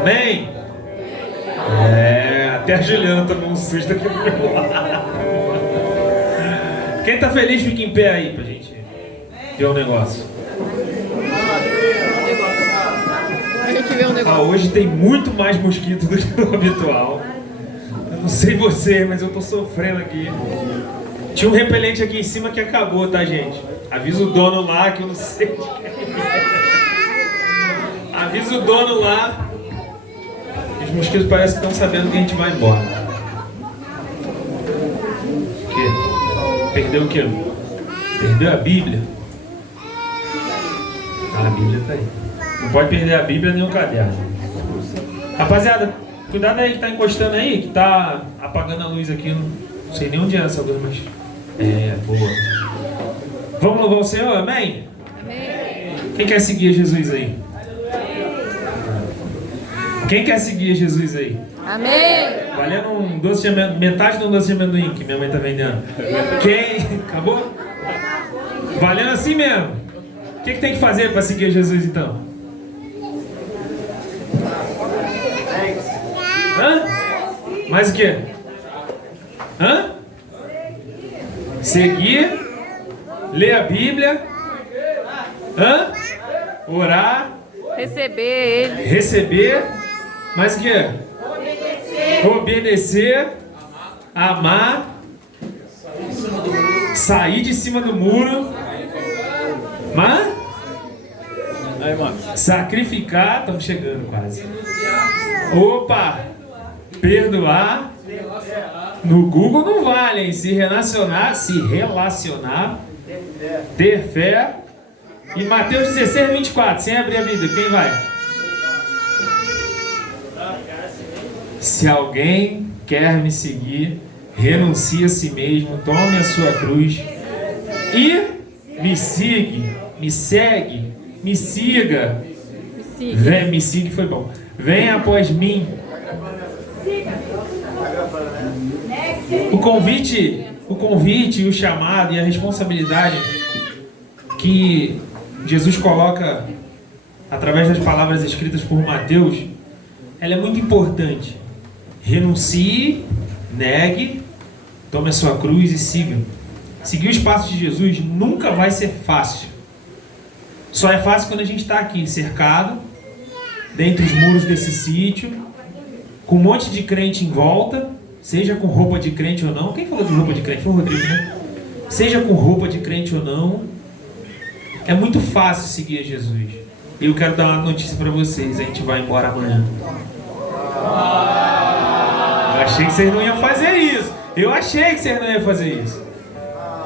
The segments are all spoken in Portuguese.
Amém? Até a Juliana tomou um susto aqui pro meu lado. Quem tá feliz, fica em pé aí pra gente ver o negócio. A gente vê um negócio. Hoje tem muito mais mosquito do que o habitual. Eu não sei você, mas eu tô sofrendo aqui. Tinha um repelente aqui em cima que acabou, tá, gente? Avisa o dono lá que eu não sei. Avisa o dono lá. Os mosquitos parecem que estão sabendo que a gente vai embora. O quê? Perdeu o quê? Perdeu a Bíblia? Ah, a Bíblia tá aí. Não pode perder a Bíblia nem o caderno. Rapaziada, cuidado aí que tá encostando aí, que tá apagando a luz aqui. Não sei nem onde é essa luz, mas... boa. Vamos louvar o Senhor, amém? Amém. Quem quer seguir Jesus aí? Quem quer seguir Jesus aí? Amém. Valendo um doce de amendoim, metade de um doce de amendoim que minha mãe tá vendendo. Quem? Acabou? Valendo assim mesmo. O que tem que fazer para seguir Jesus então? Hã? Mais o quê? Hã? Seguir, ler a Bíblia, hã? Orar, receber, mais o quê? Obedecer, amar, sair de cima do muro, sacrificar, estamos chegando quase. Opa, perdoar. No Google não vale, hein? Se relacionar, ter fé. E Mateus 16, 24, sem abrir a Bíblia, quem vai? Se alguém quer me seguir, renuncie a si mesmo, tome a sua cruz e me segue, me siga. Me siga foi bom. Venha após mim. O convite, o chamado e a responsabilidade que Jesus coloca através das palavras escritas por Mateus, ela é muito importante. Renuncie, negue, tome a sua cruz e siga. Seguir os passos de Jesus nunca vai ser fácil. Só é fácil quando a gente está aqui, cercado, dentro dos muros desse sítio, com um monte de crente em volta, seja com roupa de crente ou não. Quem falou de roupa de crente? Foi o Rodrigo, né? Seja com roupa de crente ou não, é muito fácil seguir a Jesus. E eu quero dar uma notícia para vocês, a gente vai embora amanhã. Eu achei que vocês não iam fazer isso.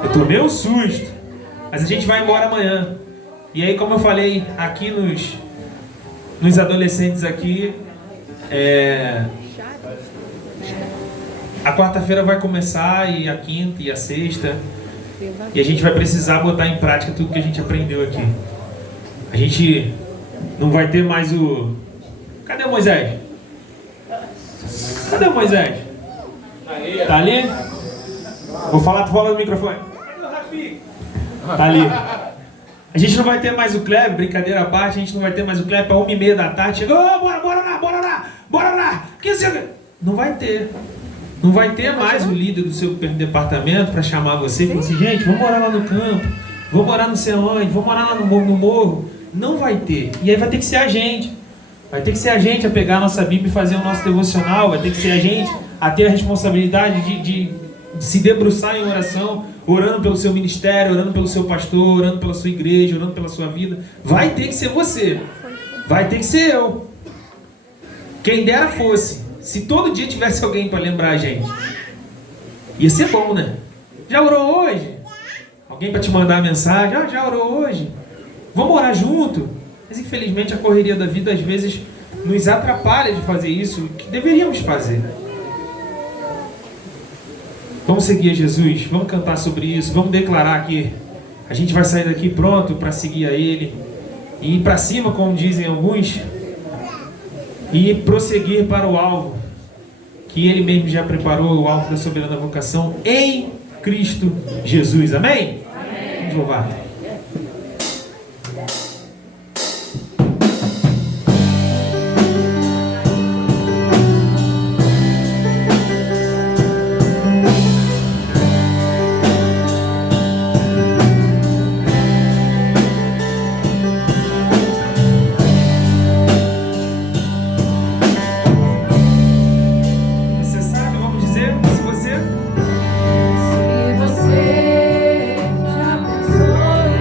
Eu tomei um susto. Mas a gente vai embora amanhã. E aí, como eu falei aqui nos adolescentes aqui, a quarta-feira vai começar, e a quinta e a sexta, e a gente vai precisar botar em prática tudo que a gente aprendeu aqui. A gente não vai ter mais o... Cadê o Moisés? Cadê o Moisés? Tá ali? Vou falar, tu fala no microfone. Tá ali. A gente não vai ter mais o Kleber, brincadeira à parte, a gente não vai ter mais o Kleber para 1h30 da tarde. Chegou, bora lá. Não vai ter. Não vai ter mais o líder do seu departamento para chamar você e falar assim, gente, vamos morar lá no campo. vou morar não sei onde, vou morar lá no morro. Não vai ter. E aí vai ter que ser a gente. Vai ter que ser a gente a pegar a nossa Bíblia e fazer o nosso devocional. Vai ter que ser a gente a ter a responsabilidade de se debruçar em oração, orando pelo seu ministério, orando pelo seu pastor, orando pela sua igreja, orando pela sua vida. Vai ter que ser você. Vai ter que ser eu. Quem dera fosse. Se todo dia tivesse alguém para lembrar a gente. Ia ser bom, né? Já orou hoje? Alguém para te mandar a mensagem? Já orou hoje? Vamos orar junto? Mas infelizmente a correria da vida às vezes nos atrapalha de fazer isso que deveríamos fazer. Vamos seguir a Jesus, vamos cantar sobre isso, vamos declarar que a gente vai sair daqui pronto para seguir a Ele e ir para cima, como dizem alguns, e prosseguir para o alvo que Ele mesmo já preparou, o alvo da soberana vocação em Cristo Jesus. Amém? Amém. Vamos louvar. Se você já pensou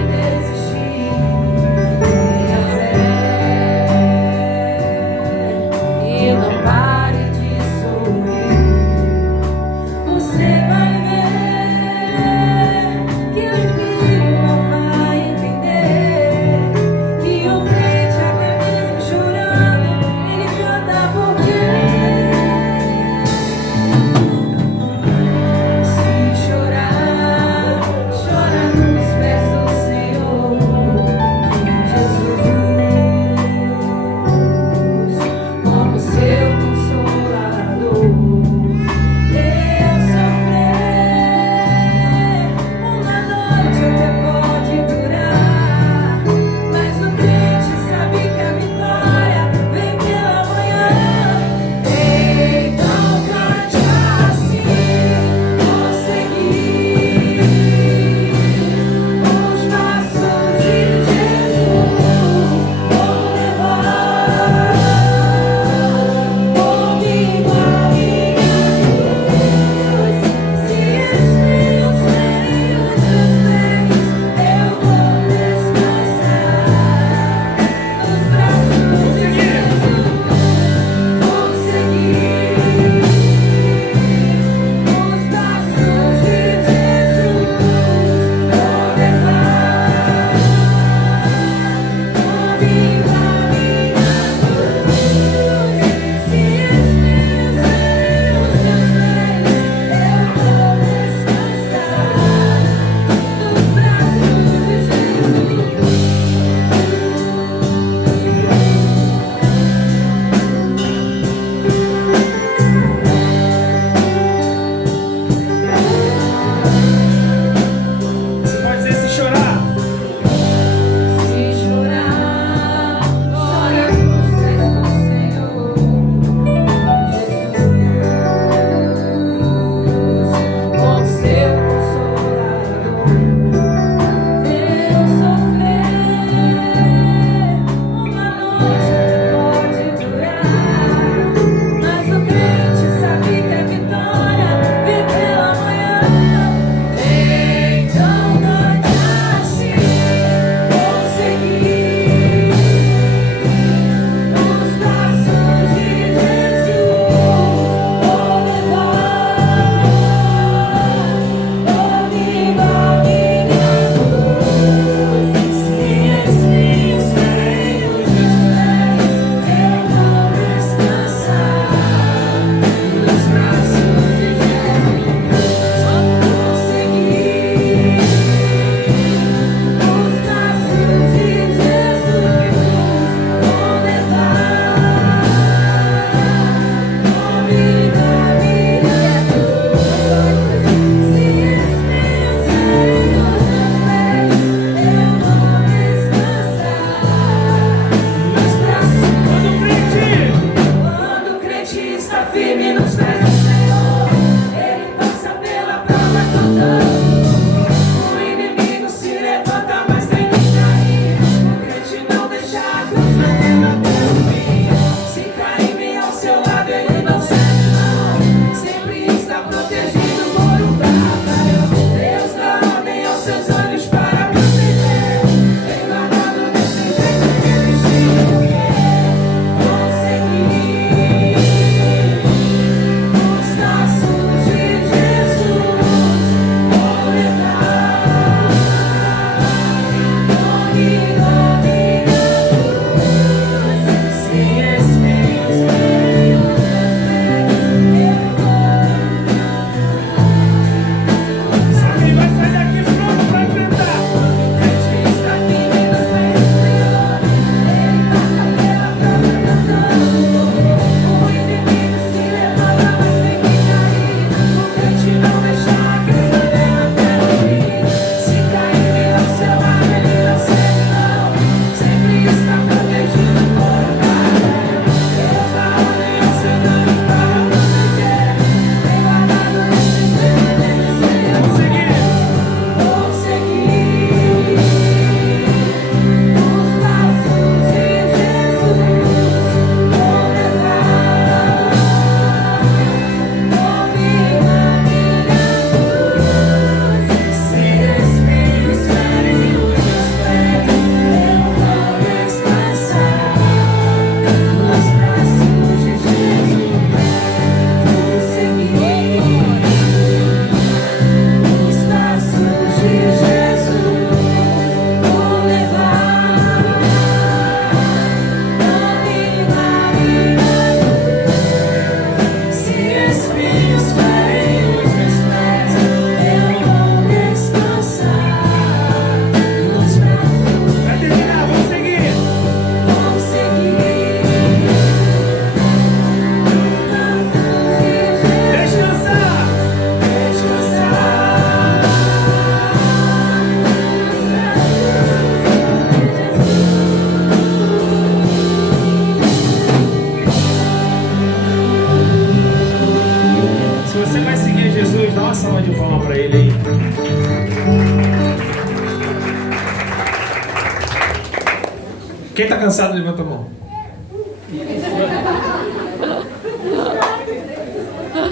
Quem está cansado, levanta a mão.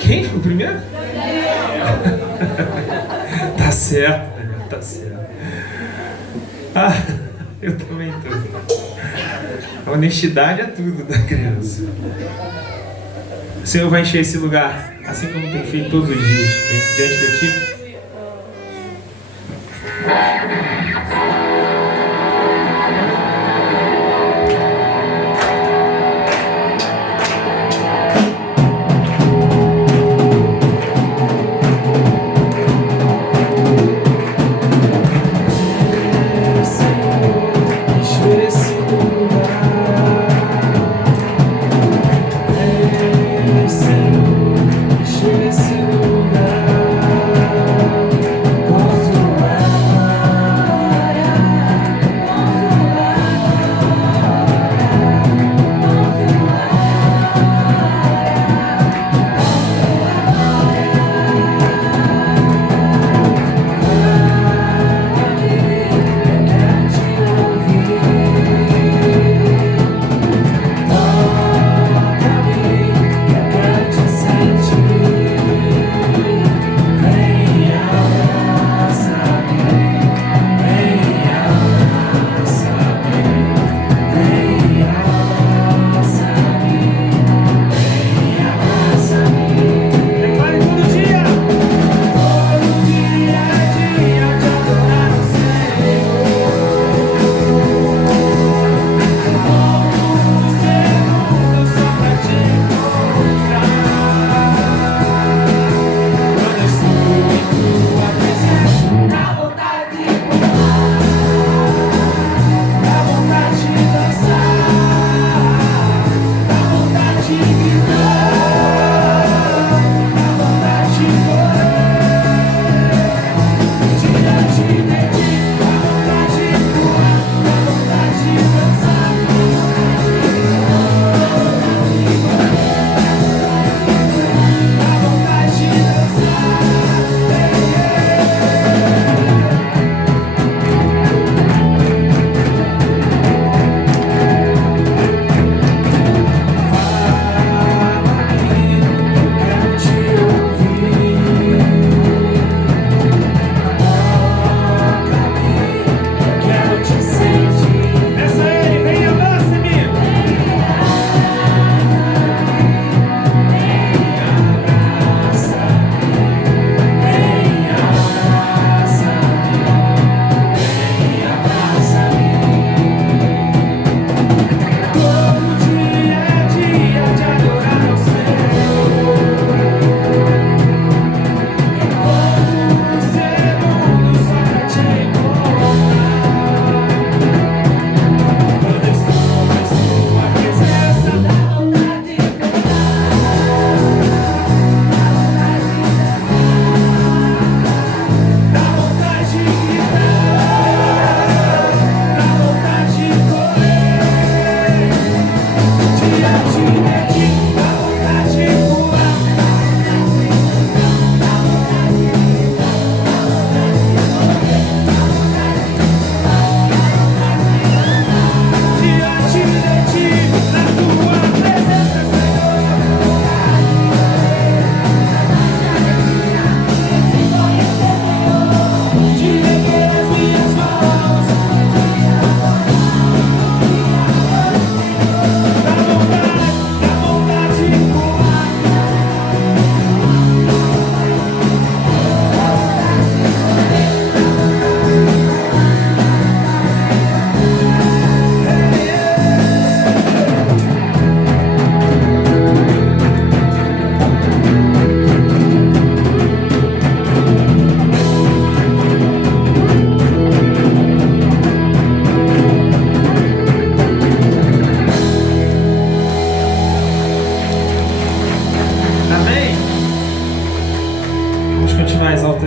Quem foi o primeiro? Tá certo, Daniel, tá certo. Ah, eu também tô. A honestidade é tudo da criança. O Senhor vai encher esse lugar, assim como tem feito todos os dias, diante de ti.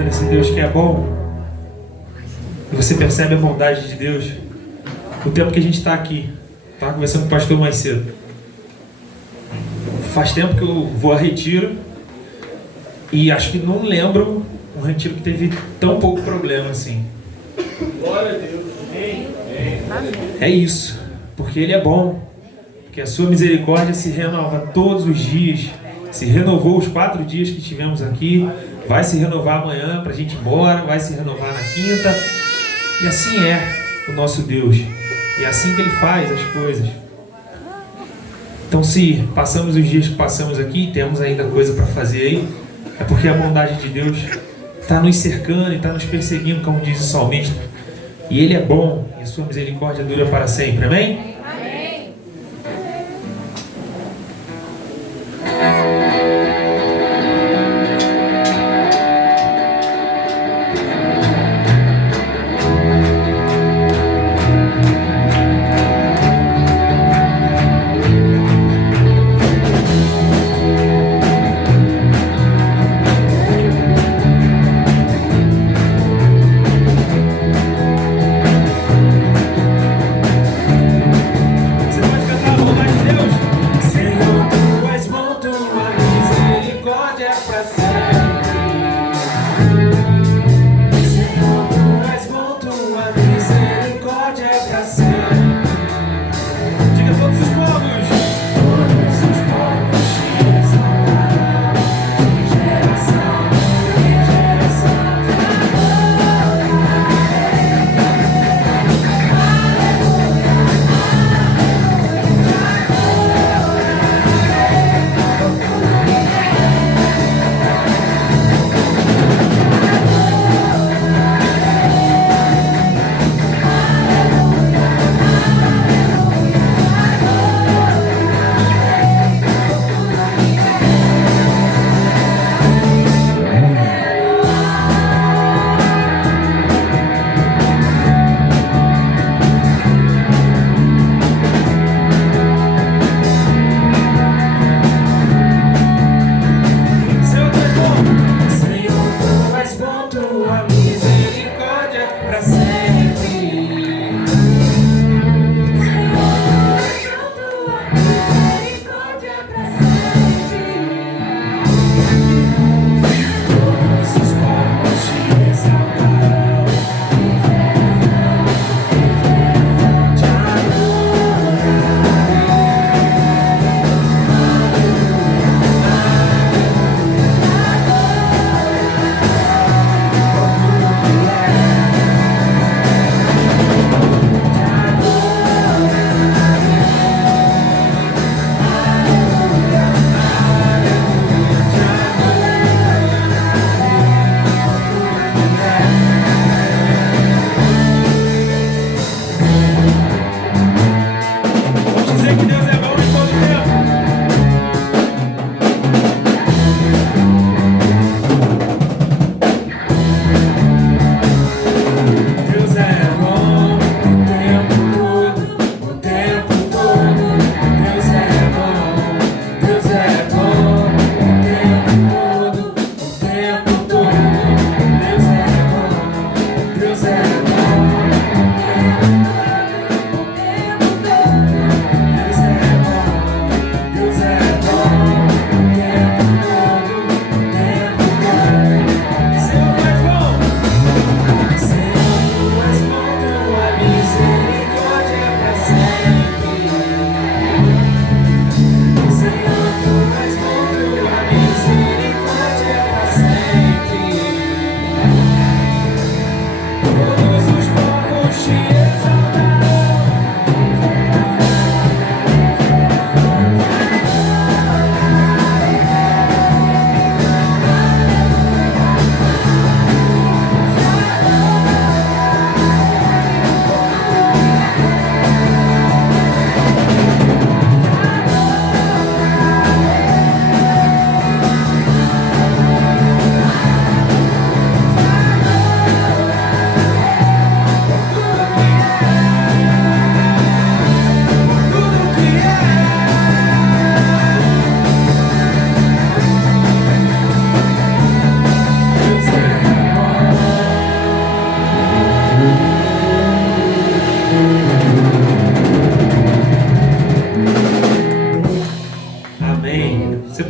Esse Deus que é bom, e você percebe a bondade de Deus. O tempo que a gente está aqui, estava conversando com o pastor mais cedo. Faz tempo que eu vou a retiro e acho que não lembro um retiro que teve tão pouco problema assim. Glória a Deus. É isso. porque Ele é bom, porque a sua misericórdia se renova todos os dias. Se renovou os 4 dias que estivemos aqui, vai se renovar amanhã para a gente ir embora, vai se renovar na quinta. E assim é o nosso Deus, e é assim que Ele faz as coisas. Então, se passamos os dias que passamos aqui e temos ainda coisa para fazer aí, é porque a bondade de Deus está nos cercando e está nos perseguindo, como diz o salmista. E Ele é bom, e a sua misericórdia dura para sempre. Amém?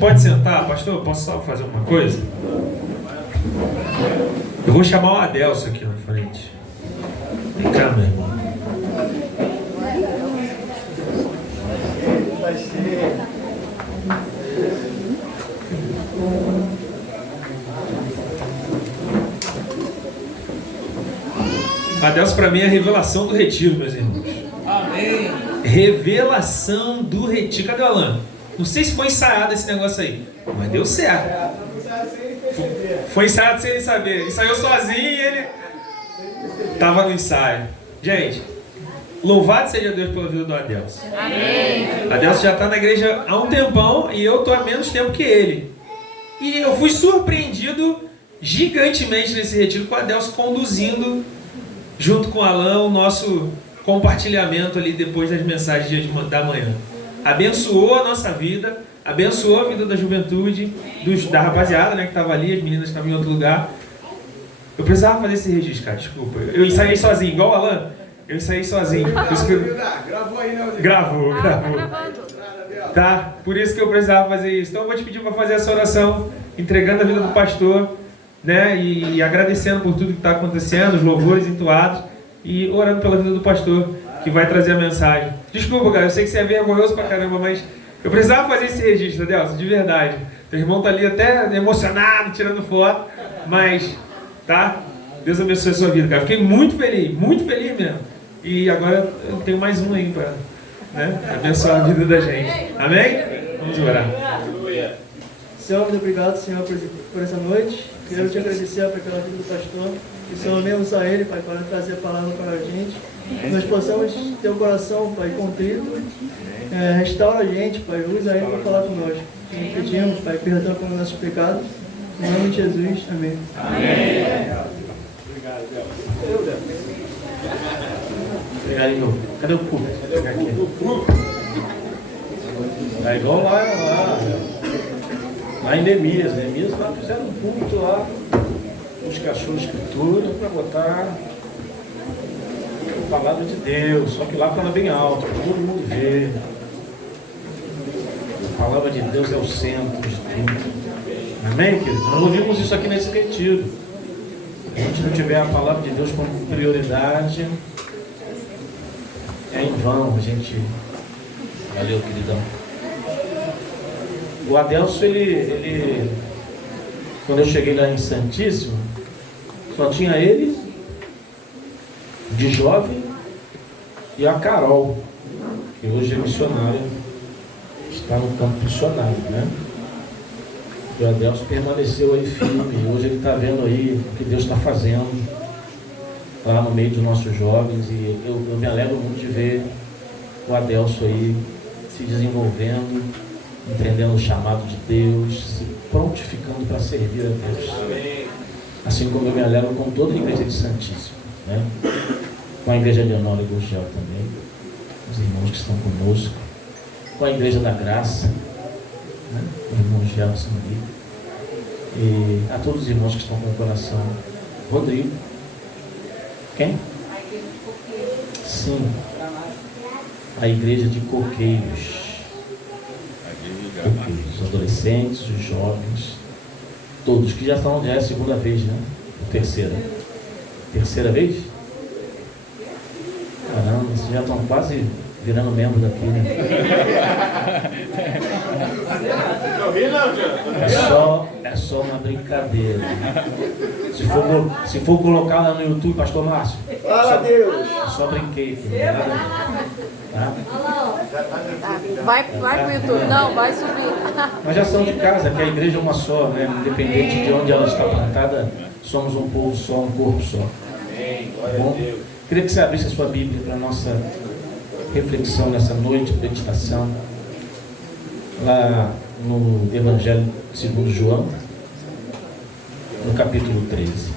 pode sentar, pastor, posso só fazer uma coisa? Eu vou chamar o Adelso aqui na frente. Vem cá, meu irmão. Adelso para mim é a revelação do retiro, meus irmãos. Amém. Revelação do retiro. Cadê o Alan? Não sei se foi ensaiado esse negócio aí, mas deu certo. Foi ensaiado sem ele saber. Ensaiou sozinho e ele estava no ensaio. Gente, louvado seja Deus pela vida do Adelso. Amém. Adelso já está na igreja há um tempão e eu estou há menos tempo que ele. E eu fui surpreendido gigantemente nesse retiro com o Adelso conduzindo, junto com o Alan, o nosso compartilhamento ali depois das mensagens da manhã. Abençoou a nossa vida, abençoou a vida da juventude, da rapaziada, né, que estava ali, as meninas estavam em outro lugar. Eu precisava fazer esse registro, cara, desculpa. Eu ensaiei sozinho, igual o Alan. Eu ensaiei sozinho. Gravou aí, né? Gravou. Gravando. Tá? Por isso que eu precisava fazer isso. Então eu vou te pedir para fazer essa oração, entregando a vida do pastor, né? E agradecendo por tudo que está acontecendo, os louvores entoados, e orando pela vida do pastor, que vai trazer a mensagem. Desculpa, cara, eu sei que você é vergonhoso pra caramba, mas eu precisava fazer esse registro, Adelso, de verdade. Teu irmão tá ali até emocionado, tirando foto, mas, tá? Deus abençoe a sua vida, cara. Fiquei muito feliz mesmo. E agora eu tenho mais um aí para, né, abençoar a vida da gente. Amém? Vamos orar. Senhor, muito obrigado, Senhor, por essa noite. Quero te agradecer pela vida do pastor. Que, Senhor, mesmo a ele, Pai, para trazer a palavra para a gente. Que nós possamos ter o coração, Pai, contrito. Restaura a gente, Pai. Usa ele para falar conosco. Te pedimos, Pai, perdão pelos nossos pecados. Em nome de Jesus. Amém. Amém. Obrigado, irmão. Cadê o público? É igual lá em Neemias. Neemias lá fizeram um culto lá, os cachorros de escritura, para botar a palavra de Deus. Só que lá fala bem alto, para todo mundo ver. A palavra de Deus é o centro de tudo. Amém, querido? Nós ouvimos isso aqui nesse retiro. Se a gente não tiver a palavra de Deus como prioridade, é em vão a gente. Valeu, queridão. O Adelso, ele quando eu cheguei lá em Santíssimo, só tinha ele de jovem e a Carol, que hoje é missionária, está no campo missionário, né? E o Adelso permaneceu aí firme. Hoje ele está vendo aí o que Deus está fazendo lá no meio dos nossos jovens. E eu me alegro muito de ver o Adelso aí se desenvolvendo, entendendo o chamado de Deus, se prontificando para servir a Deus. Amém. Assim como eu me alegro com toda a igreja de Santíssimo, né? Com a igreja de Honório e Gurgel também, os irmãos que estão conosco, com a igreja da Graça, né? O irmão Gelson ali, e a todos os irmãos que estão com o coração. Rodrigo. Quem? Sim, a igreja de Coqueiros. Os adolescentes, os jovens, todos que já estão, já é a segunda vez, né? Ou terceira vez? Caramba, vocês já estão quase virando membro daqui, né? É só uma brincadeira. Se for colocar lá no YouTube, Pastor Márcio, Fala, Deus. só brinquei, filho. Tá? Vai pro YouTube. Não, vai subir. Mas já são de casa, que a igreja é uma só, né? Independente de onde ela está plantada, somos um povo só, um corpo só. Amém. Glória Bom, a Deus. queria que você abrisse a sua Bíblia para a nossa reflexão nessa noite, meditação, lá no Evangelho segundo João, no capítulo 13.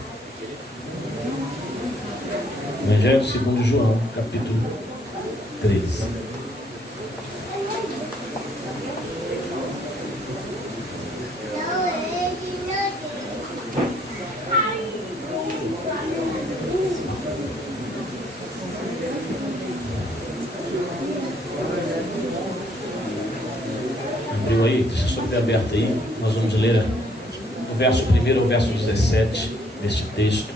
Evangelho segundo João, capítulo 13. Abriu aí, deixa só ter aberto aí. Nós vamos ler o verso 1 ao verso 17 deste texto.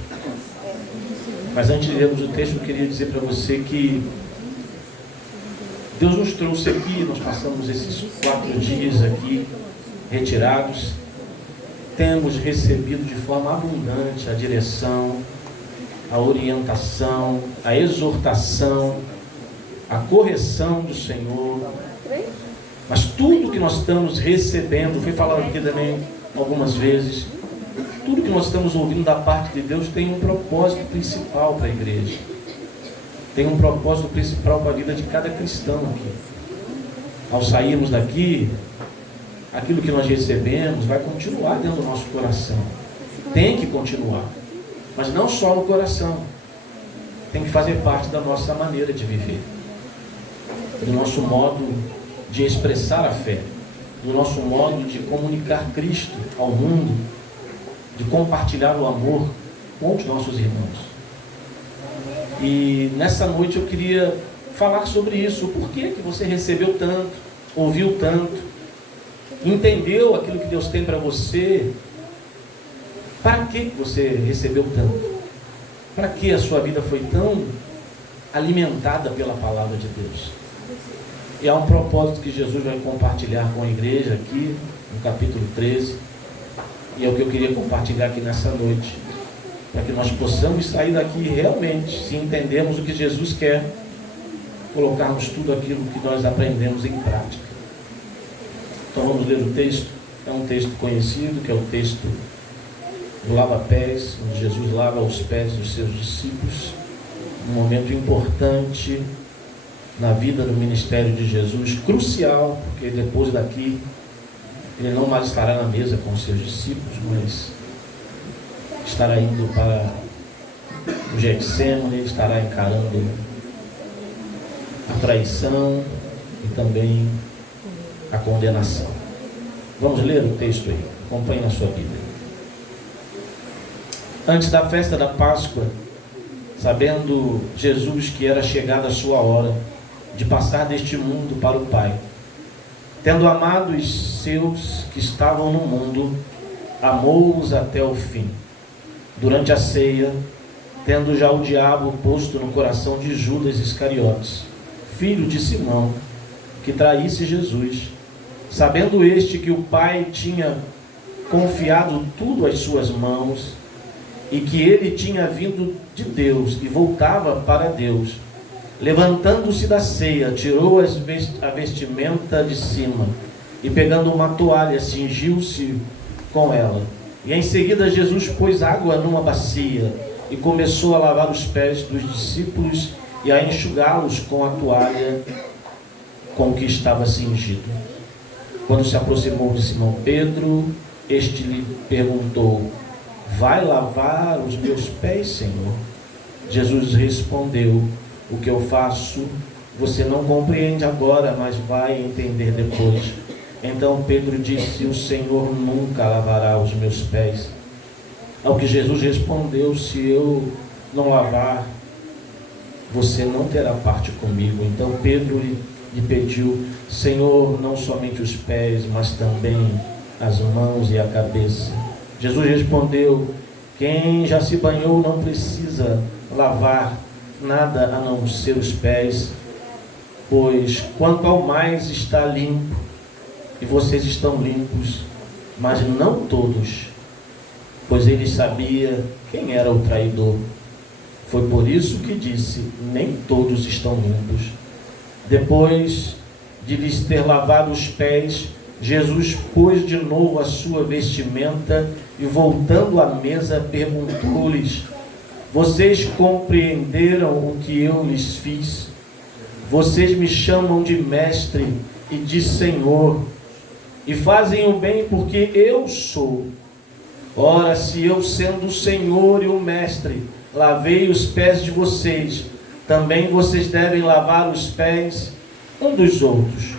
Mas antes de lermos o texto, eu queria dizer para você que Deus nos trouxe aqui, nós passamos esses 4 dias aqui retirados, temos recebido de forma abundante a direção, a orientação, a exortação, a correção do Senhor. Mas tudo que nós estamos recebendo, foi falado aqui também algumas vezes, tudo que nós estamos ouvindo da parte de Deus tem um propósito principal para a igreja. Tem um propósito principal para a vida de cada cristão aqui. Ao sairmos daqui, aquilo que nós recebemos vai continuar dentro do nosso coração. Tem que continuar. Mas não só no coração. Tem que fazer parte da nossa maneira de viver. Do nosso modo de expressar a fé. Do nosso modo de comunicar Cristo ao mundo. De compartilhar o amor com os nossos irmãos. E nessa noite eu queria falar sobre isso. Por que você recebeu tanto, ouviu tanto, entendeu aquilo que Deus tem para você? Para que você recebeu tanto? Para que a sua vida foi tão alimentada pela palavra de Deus? E há um propósito que Jesus vai compartilhar com a igreja aqui, no capítulo 13. E é o que eu queria compartilhar aqui nessa noite. Para que nós possamos sair daqui realmente, se entendermos o que Jesus quer, colocarmos tudo aquilo que nós aprendemos em prática. Então vamos ler o texto. É um texto conhecido, que é o texto do lava-pés, onde Jesus lava os pés dos seus discípulos. Um momento importante na vida do ministério de Jesus, crucial, porque depois daqui ele não mais estará na mesa com os seus discípulos, mas estará indo para o Getsemane, estará encarando a traição e também a condenação. Vamos ler o texto aí, acompanhe na sua Bíblia. Antes da festa da Páscoa, sabendo Jesus que era chegada a sua hora de passar deste mundo para o Pai, tendo amado os seus que estavam no mundo, amou-os até o fim. Durante a ceia, tendo já o diabo posto no coração de Judas Iscariotes, filho de Simão, que traísse Jesus, sabendo este que o Pai tinha confiado tudo às suas mãos, e que ele tinha vindo de Deus e voltava para Deus, levantando-se da ceia, tirou a vestimenta de cima, e pegando uma toalha, cingiu-se com ela. E em seguida Jesus pôs água numa bacia e começou a lavar os pés dos discípulos e a enxugá-los com a toalha com que estava cingido. Quando se aproximou de Simão Pedro, este lhe perguntou: vai lavar os meus pés, Senhor? Jesus respondeu: o que eu faço você não compreende agora, mas vai entender depois. Então Pedro disse: o Senhor nunca lavará os meus pés. Ao que Jesus respondeu: se eu não lavar, você não terá parte comigo. Então Pedro lhe pediu: Senhor, não somente os pés, mas também as mãos e a cabeça. Jesus respondeu: quem já se banhou não precisa lavar nada a não ser os pés, pois quanto ao mais está limpo. E vocês estão limpos, mas não todos, pois ele sabia quem era o traidor. Foi por isso que disse: nem todos estão limpos. Depois de lhes ter lavado os pés, Jesus pôs de novo a sua vestimenta e, voltando à mesa, perguntou-lhes: vocês compreenderam o que eu lhes fiz? Vocês me chamam de mestre e de Senhor, e fazem o bem porque eu sou. Ora, se eu, sendo o Senhor e o mestre, lavei os pés de vocês, também vocês devem lavar os pés um dos outros,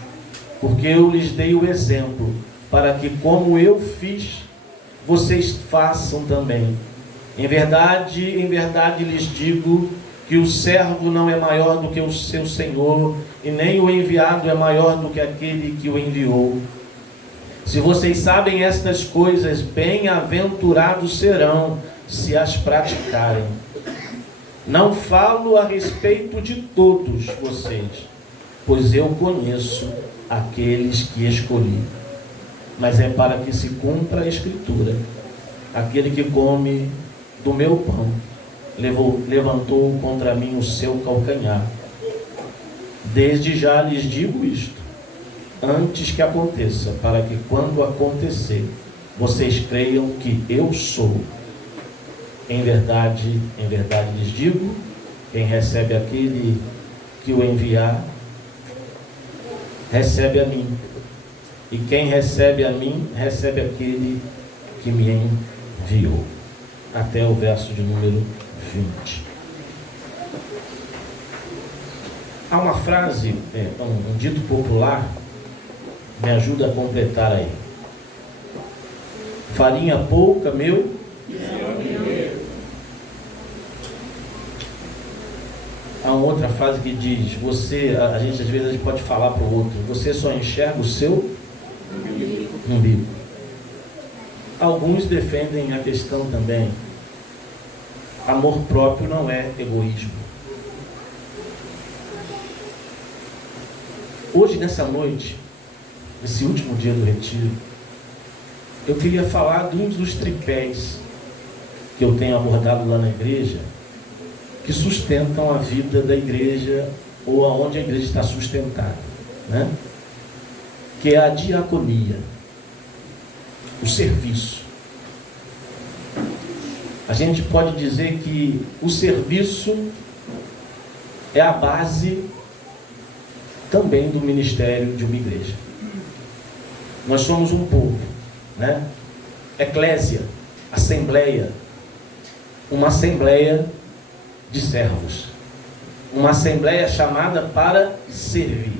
porque eu lhes dei o exemplo, para que, como eu fiz, vocês façam também. Em verdade lhes digo que o servo não é maior do que o seu senhor, e nem o enviado é maior do que aquele que o enviou. Se vocês sabem estas coisas, bem-aventurados serão se as praticarem. Não falo a respeito de todos vocês, pois eu conheço aqueles que escolhi. Mas é para que se cumpra a Escritura: aquele que come do meu pão levantou contra mim o seu calcanhar. Desde já lhes digo isto, antes que aconteça, para que quando acontecer, vocês creiam que eu sou. Em verdade lhes digo, quem recebe aquele que o enviar, recebe a mim. E quem recebe a mim, recebe aquele que me enviou. Até o verso de número 20. Há uma frase, um dito popular, me ajuda a completar aí. Farinha pouca, meu. Há uma outra frase que diz, a gente às vezes pode falar para o outro, você só enxerga o seu umbigo. Alguns defendem a questão também, amor próprio não é egoísmo. Hoje, nessa noite, nesse último dia do retiro, eu queria falar de um dos tripés que eu tenho abordado lá na igreja, que sustentam a vida da igreja, ou aonde a igreja está sustentada, né? Que é a diaconia, o serviço. A gente pode dizer que o serviço é a base também do ministério de uma igreja. Nós somos um povo, né? Eclésia, assembleia, uma assembleia de servos, uma assembleia chamada para servir.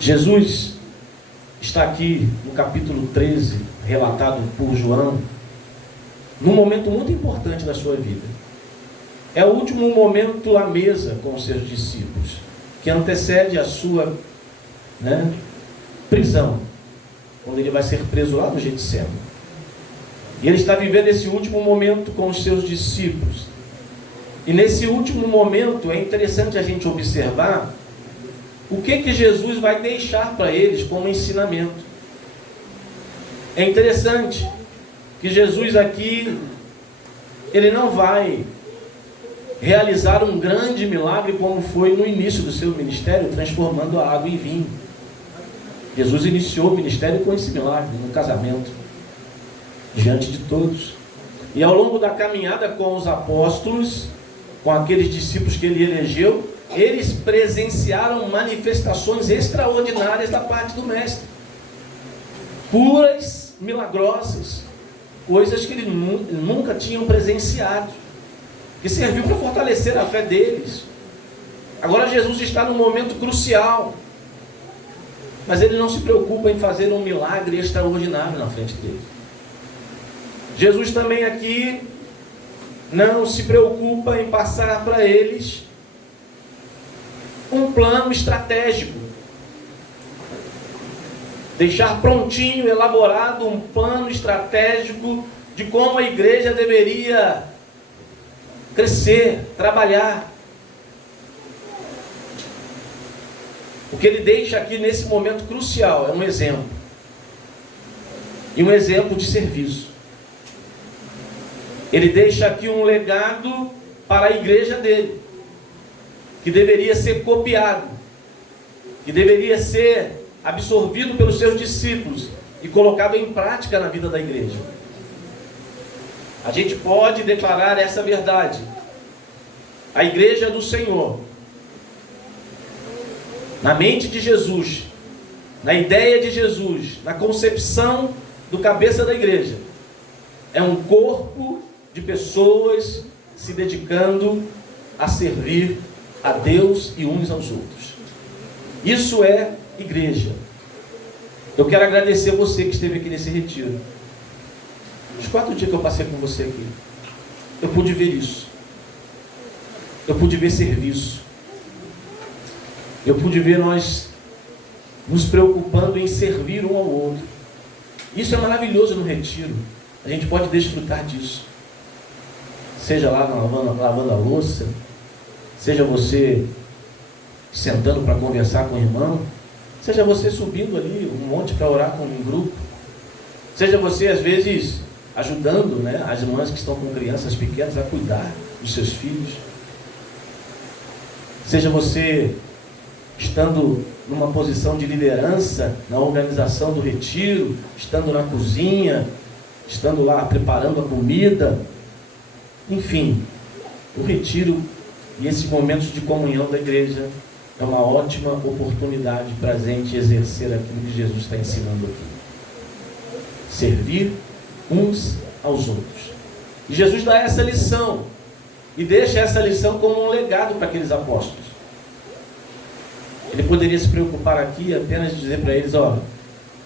Jesus está aqui no capítulo 13, relatado por João, num momento muito importante da sua vida. É o último momento à mesa com os seus discípulos, que antecede a sua prisão, quando ele vai ser preso lá no Getsêmani. E ele está vivendo esse último momento com os seus discípulos. E nesse último momento é interessante a gente observar o que Jesus vai deixar para eles como ensinamento. É interessante que Jesus aqui, ele não vai realizar um grande milagre como foi no início do seu ministério, transformando a água em vinho. Jesus iniciou o ministério com esse milagre, no casamento, diante de todos. E ao longo da caminhada com os apóstolos, com aqueles discípulos que ele elegeu, eles presenciaram manifestações extraordinárias da parte do Mestre. Curas milagrosas, coisas que eles nunca tinham presenciado, que serviu para fortalecer a fé deles. Agora Jesus está num momento crucial, mas ele não se preocupa em fazer um milagre extraordinário na frente dele. Jesus também aqui não se preocupa em passar para eles um plano estratégico, deixar prontinho, elaborado um plano estratégico de como a igreja deveria crescer, trabalhar. O que ele deixa aqui nesse momento crucial é um exemplo, e um exemplo de serviço. Ele deixa aqui um legado para a igreja dele, que deveria ser copiado, que deveria ser absorvido pelos seus discípulos e colocado em prática na vida da igreja. A gente pode declarar essa verdade. A igreja do Senhor, na mente de Jesus, na ideia de Jesus, na concepção do cabeça da igreja, é um corpo de pessoas se dedicando a servir a Deus e uns aos outros. Isso é igreja. Eu quero agradecer você que esteve aqui nesse retiro. Os 4 dias que eu passei com você aqui, eu pude ver isso. Eu pude ver serviço. Eu pude ver nós nos preocupando em servir um ao outro. Isso é maravilhoso no retiro. A gente pode desfrutar disso. Seja lá lavando a louça, seja você sentando para conversar com o irmão, seja você subindo ali um monte para orar com um grupo, seja você às vezes ajudando, né, as mães que estão com crianças pequenas a cuidar dos seus filhos. Seja você estando numa posição de liderança na organização do retiro, estando na cozinha, estando lá preparando a comida, enfim, o retiro e esses momentos de comunhão da igreja é uma ótima oportunidade para a gente exercer aquilo que Jesus está ensinando aqui. Servir uns aos outros. E Jesus dá essa lição e deixa essa lição como um legado para aqueles apóstolos. Ele poderia se preocupar aqui apenas de dizer para eles: ó,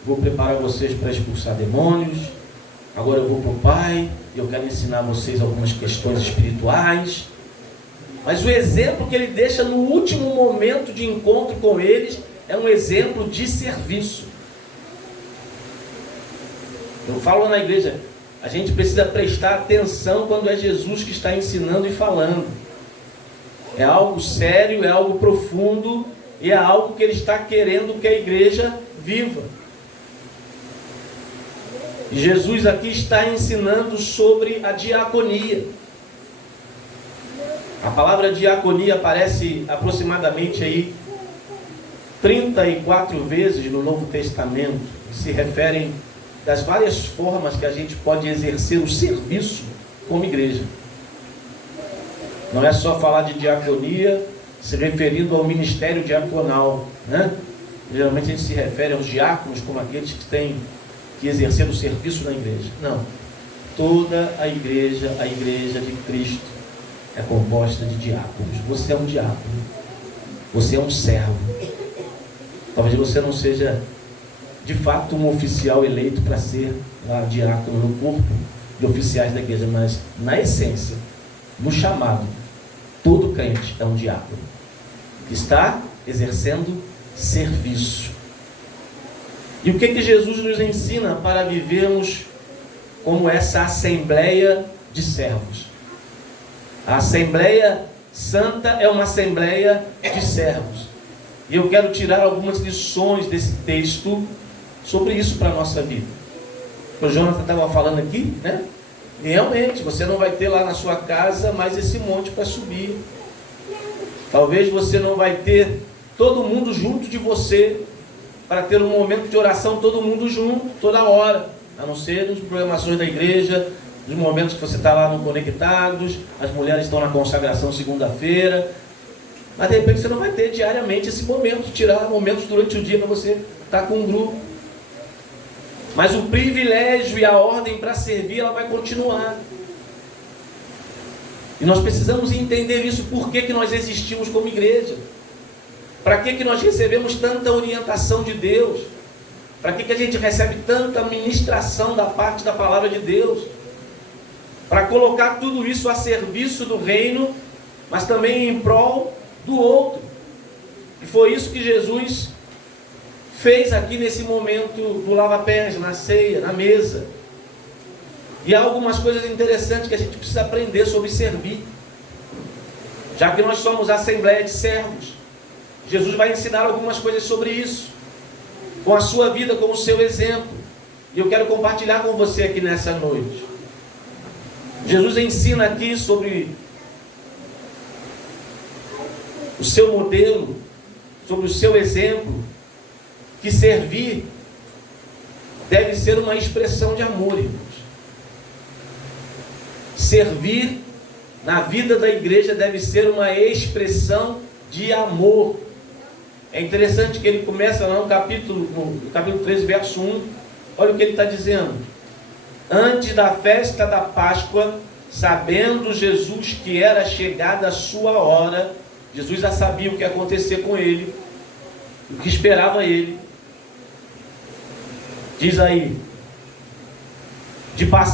vou preparar vocês para expulsar demônios, agora eu vou para o Pai, eu quero ensinar vocês algumas questões espirituais. Mas o exemplo que ele deixa no último momento de encontro com eles é um exemplo de serviço. Eu falo na igreja, a gente precisa prestar atenção quando é Jesus que está ensinando e falando. É algo sério, é algo profundo e é algo que ele está querendo que a igreja viva. E Jesus aqui está ensinando sobre a diaconia. A palavra diaconia aparece aproximadamente aí 34 vezes no Novo Testamento, que se referem das várias formas que a gente pode exercer o serviço como igreja. Não é só falar de diaconia se referindo ao ministério diaconal, né? Geralmente a gente se refere aos diáconos como aqueles que têm que exercer o serviço na igreja. Não. Toda a igreja de Cristo é composta de diáconos. Você é um diácono. Você é um servo. Talvez você não seja de fato um oficial eleito para ser diácono no corpo de oficiais da igreja, mas na essência, no chamado, todo crente é um diácono que está exercendo serviço. E o que Jesus nos ensina para vivermos como essa assembleia de servos? A Assembleia Santa é uma assembleia de servos. E eu quero tirar algumas lições desse texto sobre isso para a nossa vida. O Jonathan estava falando aqui, né? E realmente, você não vai ter lá na sua casa mais esse monte para subir. Talvez você não vai ter todo mundo junto de você para ter um momento de oração, todo mundo junto, toda hora. A não ser nas programações da igreja, nos momentos que você está lá no Conectados, as mulheres estão na consagração segunda-feira. Mas de repente você não vai ter diariamente esse momento, tirar momentos durante o dia para você estar com um grupo. Mas o privilégio e a ordem para servir, ela vai continuar. E nós precisamos entender isso, por que nós existimos como igreja. Para que nós recebemos tanta orientação de Deus? Para que a gente recebe tanta ministração da parte da palavra de Deus? Para colocar tudo isso a serviço do reino, mas também em prol do outro. E foi isso que Jesus fez aqui nesse momento do lava-pés, na ceia, na mesa. E há algumas coisas interessantes que a gente precisa aprender sobre servir. Já que nós somos a Assembleia de Servos, Jesus vai ensinar algumas coisas sobre isso, com a sua vida, com o seu exemplo. E eu quero compartilhar com você aqui nessa noite. Jesus ensina aqui sobre o seu modelo, sobre o seu exemplo, que servir deve ser uma expressão de amor, irmãos. Servir na vida da igreja deve ser uma expressão de amor. É interessante que ele começa lá no capítulo 13, verso 1. Olha o que ele está dizendo. Antes da festa da Páscoa, sabendo Jesus que era chegada a sua hora, Jesus já sabia o que ia acontecer com ele, o que esperava ele. Diz aí, de passar